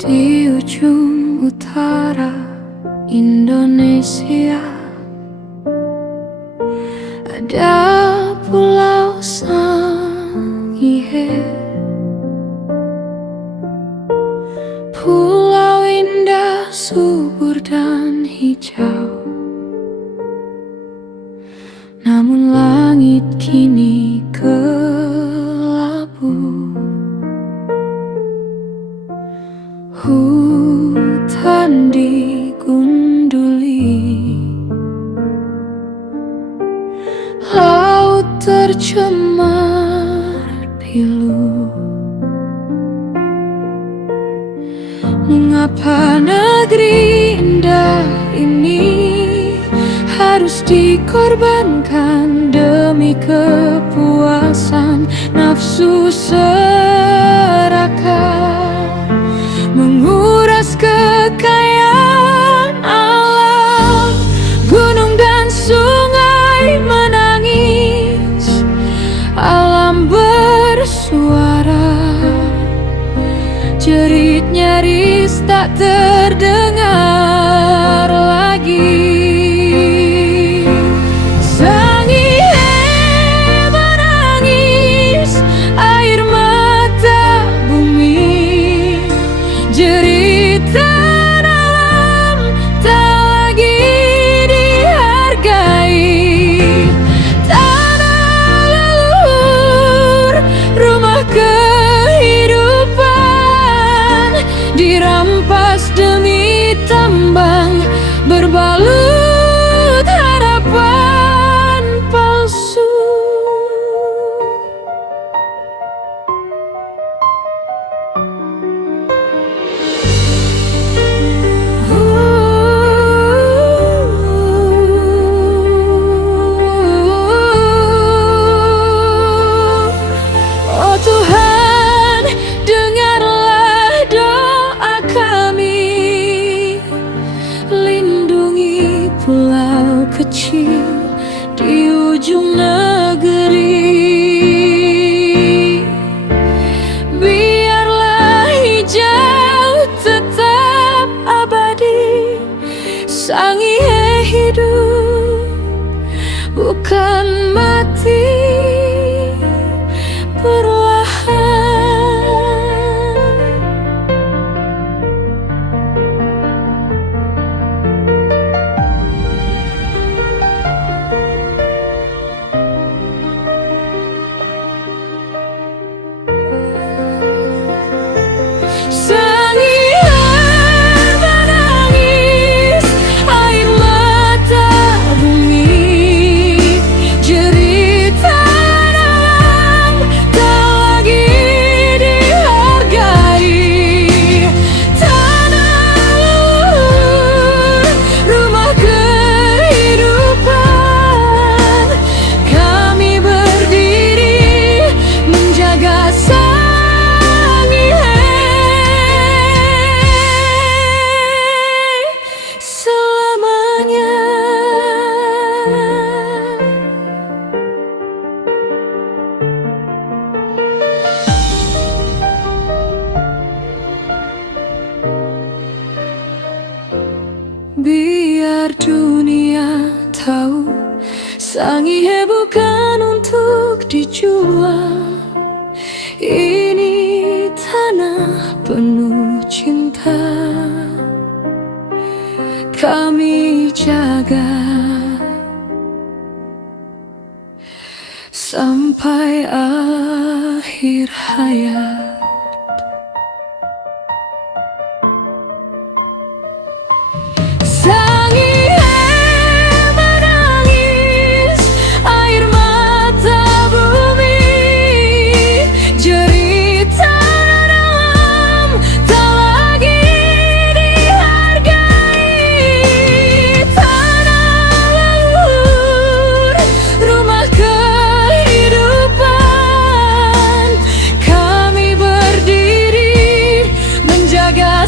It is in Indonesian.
Di ujung utara Indonesia ada Pulau Sangihe, pulau indah, subur dan hijau. Namun langit kini kelabu, hutan digunduli, laut tercemar pilu. Mengapa negeri indah ini harus dikorbankan demi kepuasan nafsu serakah, menguras kekayaan alam. Gunung dan sungai menangis, alam bersuara, jerit nyaris tak terdengar lagi. Dirampas demi tambang, berbalut harapan palsu. Oh Tuhan, dengarlah doa kami, lindungi pulau kecil di ujung negeri. Biarlah hijau tetap abadi, Sangihe hidup bukan mati perlahan. Sangihe menangis, air mata bumi, jeritan alam tak lagi dihargai. Tanah leluhur, rumah kehidupan, kami berdiri menjaga selamanya. Biar dunia tahu, Sangihe bukan untuk dijual. Ini tanah penuh cinta, kami jaga sampai akhir hayat. Sangihe menangis, air mata bumi, jeritan alam tak lagi dihargai. Tanah leluhur, rumah kehidupan, kami berdiri menjaga